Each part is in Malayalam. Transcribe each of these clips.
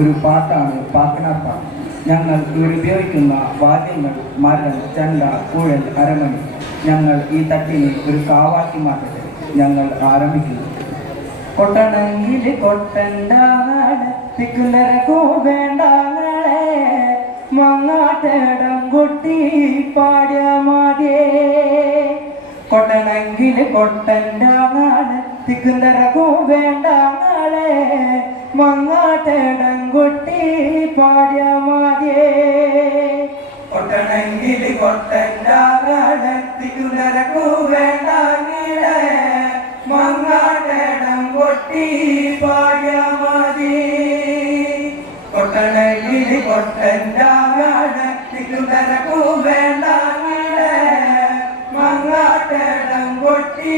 ഒരു പാട്ടാണ് പാക്കനാർ പാട്ട് ഞങ്ങൾ ഇവരുപയോഗിക്കുന്ന വാദ്യങ്ങൾ മരം ചണ്ട കുഴൽ അരമണി. ഞങ്ങൾ ഈ തട്ടിനെ ഒരു കാവാക്കി മാറ്റട്ടെ. ഞങ്ങൾ ആരംഭിക്കുന്നു. കൊട്ടണങ്കിൽ കൊട്ടണ്ട തിക്കുന്നര കൂവേണ്ട മങ്ങാട്ടേടം കൊട്ടി പാടിയ മതിയേ മങ്ങാട്ടണങ്കുട്ടി പാടിയ മതിയേ കൊട്ടണെങ്കിൽ കൊട്ടണ്ടാകണത്തിനു നരകു വേണ്ട മങ്ങാട്ടണം കൊട്ടി പാടിയ മതി. കൊട്ടണെങ്കിൽ കൊട്ടണ്ടാകണത്തിനു നരകു വേണ്ട കൊട്ടി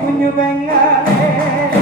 കുഞ്ഞു പെങ്ങളെ.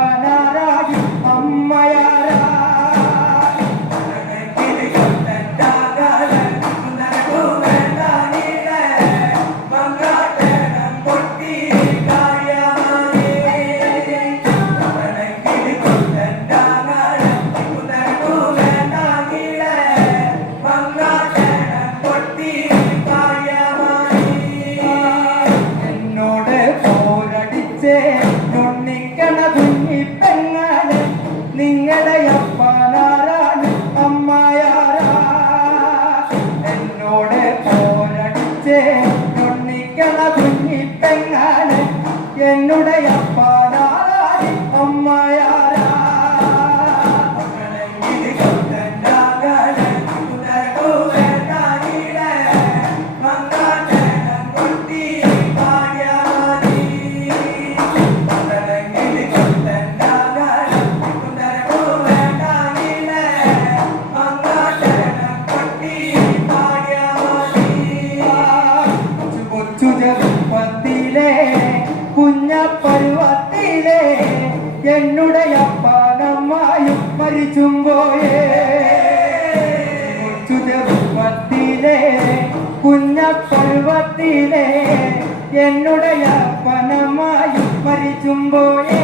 Bye now. കുഞ്ഞിപ്പെങ്ങാൽ എന്നുടെ മരിച്ചും പോയേ കൊച്ചു ചെറുപ്പത്തിലെ കുഞ്ഞപ്പരുവത്തിലെ എന്നുടെ അപ്പനമ്മായും മരിച്ചും പോയേ